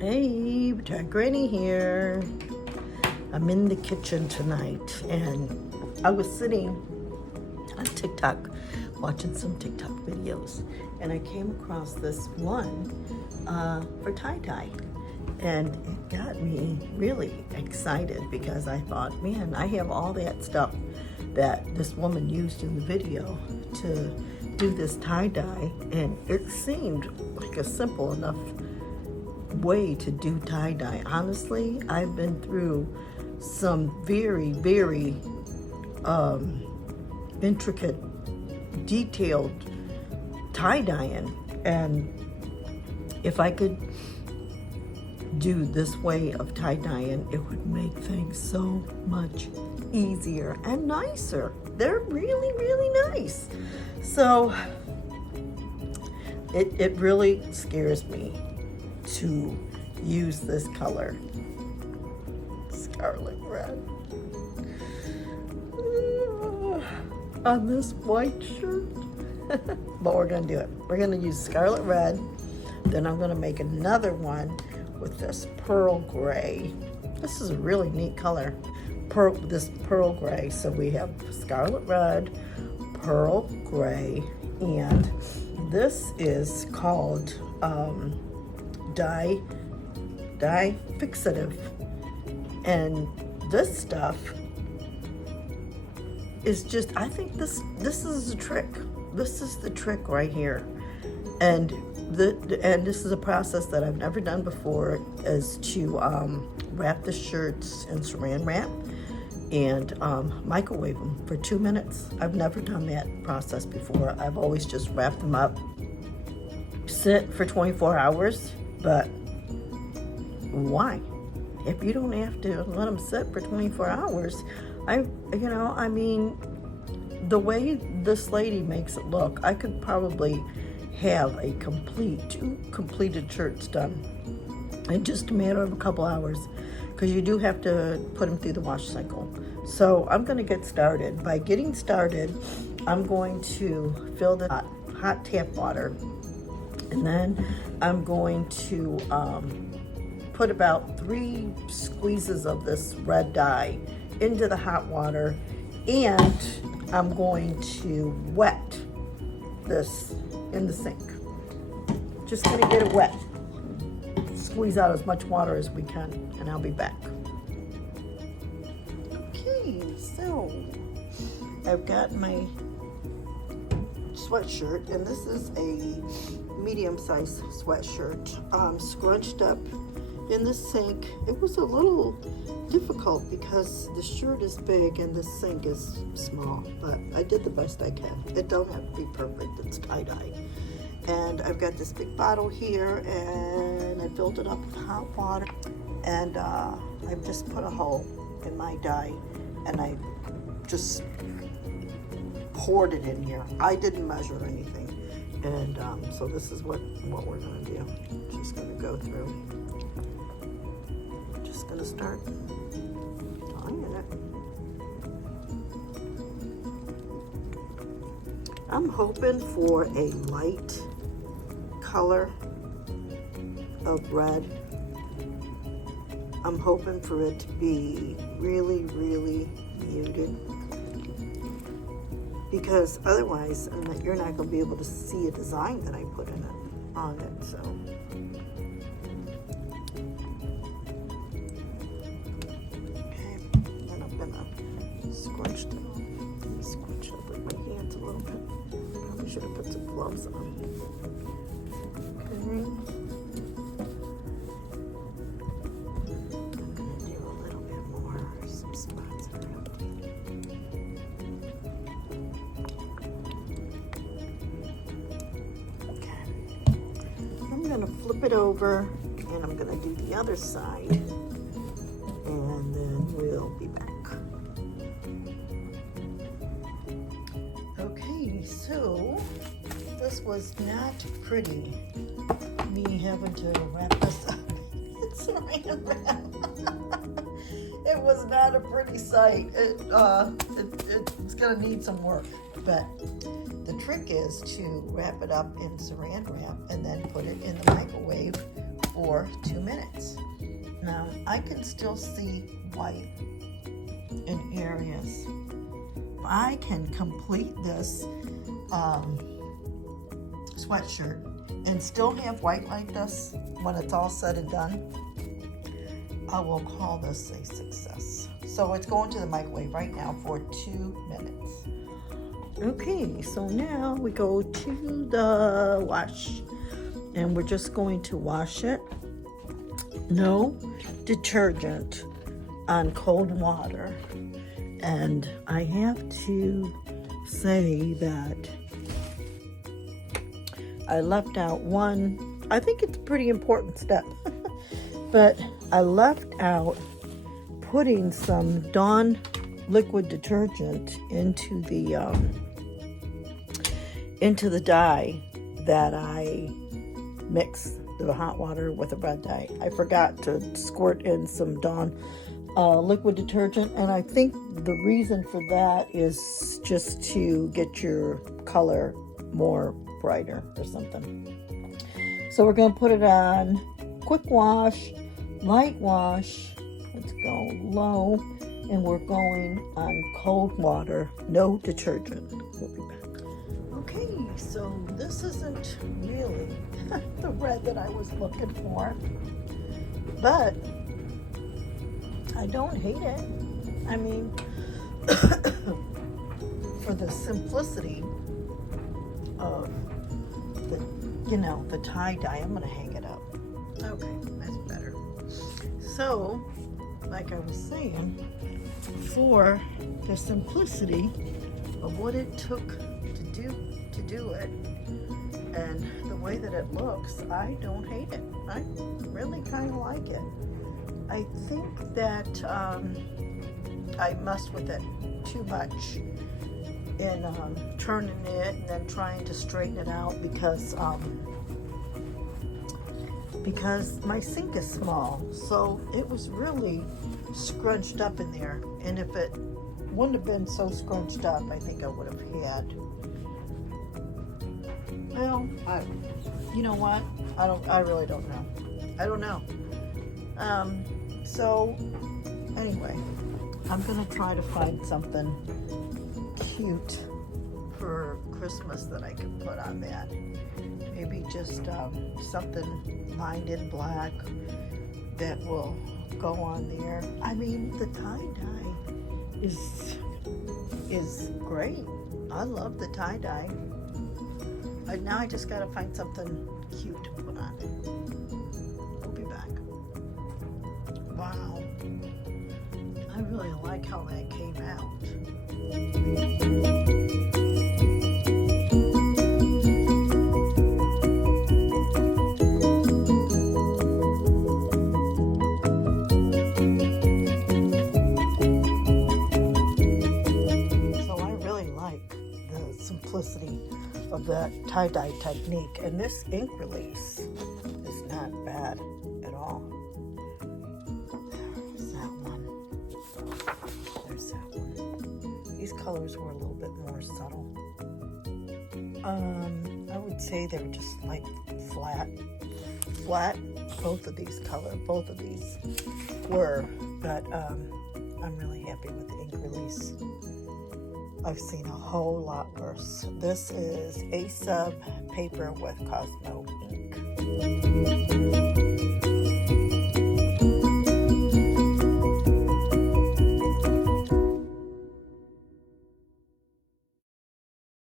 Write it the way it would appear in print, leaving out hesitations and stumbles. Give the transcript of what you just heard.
Hey, Granny here. I'm in the kitchen tonight, and I was sitting on TikTok watching some TikTok videos, and I came across this one for tie-dye, and it got me really excited because I thought, man, I have all that stuff that this woman used in the video to do this tie-dye, and it seemed like a simple enough way to do tie-dye. Honestly, I've been through some very intricate, detailed tie-dyeing, and if I could do this way of tie-dyeing, it would make things so much easier and nicer. They're really nice. So it really scares me to use this color, scarlet red, on this white shirt. But we're gonna do it. We're gonna use scarlet red, then I'm gonna make another one with this pearl gray. This is a really neat color, this pearl gray. So we have scarlet red, pearl gray, and this is called dye fixative, and this stuff is just, I think this is a trick. This is the trick right here, and this is a process that I've never done before, is to wrap the shirts in saran wrap and microwave them for 2 minutes. I've never done that process before. I've always just wrapped them up, sit for 24 hours. But why? If you don't have to let them sit for 24 hours, I mean, the way this lady makes it look, I could probably have two completed shirts done in just a matter of a couple hours, because you do have to put them through the wash cycle. So I'm going to get started. By getting started, I'm going to fill the hot tap water, and then I'm going to put about 3 squeezes of this red dye into the hot water, and I'm going to wet this in the sink. Just gonna get it wet. Squeeze out as much water as we can, and I'll be back. Okay, so I've got my sweatshirt, and this is a medium-sized sweatshirt, scrunched up in the sink. It was a little difficult because the shirt is big and the sink is small, but I did the best I can. It don't have to be perfect, it's tie-dye. And I've got this big bottle here, and I filled it up with hot water, and I've just put a hole in my dye, and I just poured it in here. I didn't measure anything, and so this is what we're gonna do. Just gonna go through. Just gonna start dyeing it. I'm hoping for a light color of red. I'm hoping for it to be really muted, because otherwise you're not going to be able to see a design that I put on it. So okay, then I'm gonna scrunch it up with my hands a little bit. Probably should have put some gloves on. Okay. I'm going to flip it over, and I'm going to do the other side, and then we'll be back. Okay, so this was not pretty, me having to wrap this up in saran wrap. It was not a pretty sight. It's going to need some work, but the trick is to wrap it up in saran wrap and then put it in the microwave for 2 minutes. Now, I can still see white in areas. I can complete this sweatshirt and still have white like this when it's all said and done. I will call this a success. So it's going to the microwave right now for 2 minutes. Okay, so now we go to the wash, and we're just going to wash it. No detergent on cold water. And I have to say that I left out one, I think it's a pretty important step, but I left out putting some Dawn liquid detergent into the dye that I mixed the hot water with the red dye. I forgot to squirt in some Dawn liquid detergent, and I think the reason for that is just to get your color more brighter or something. So we're going to put it on quick wash, light wash. Let's go low, and we're going on cold water, no detergent. We'll be back. Okay, so this isn't really the red that I was looking for, but I don't hate it. I mean, for the simplicity of the tie-dye, I'm going to hang it up. Okay, that's better. So, like I was saying, for the simplicity of what it took to do it, and the way that it looks, I don't hate it. I really kind of like it. I think that I messed with it too much in turning it and then trying to straighten it out because my sink is small, so it was really scrunched up in there. And if it wouldn't have been so scrunched up, I think I would have had. Well, you know what? I really don't know. I don't know. So anyway, I'm gonna try to find something cute for Christmas that I can put on that. Maybe just something lined in black that will go on there. I mean, the tie-dye is great. I love the tie-dye. Now I just gotta find something cute to put on it. We'll be back. Wow. I really like how that came out. Simplicity of that tie-dye technique, and this ink release is not bad at all. There's that one. There's that one. These colors were a little bit more subtle. I would say they're just like flat. Both of these were, but I'm really happy with the ink release. I've seen a whole lot worse. This is A Sub paper with Cosmo ink.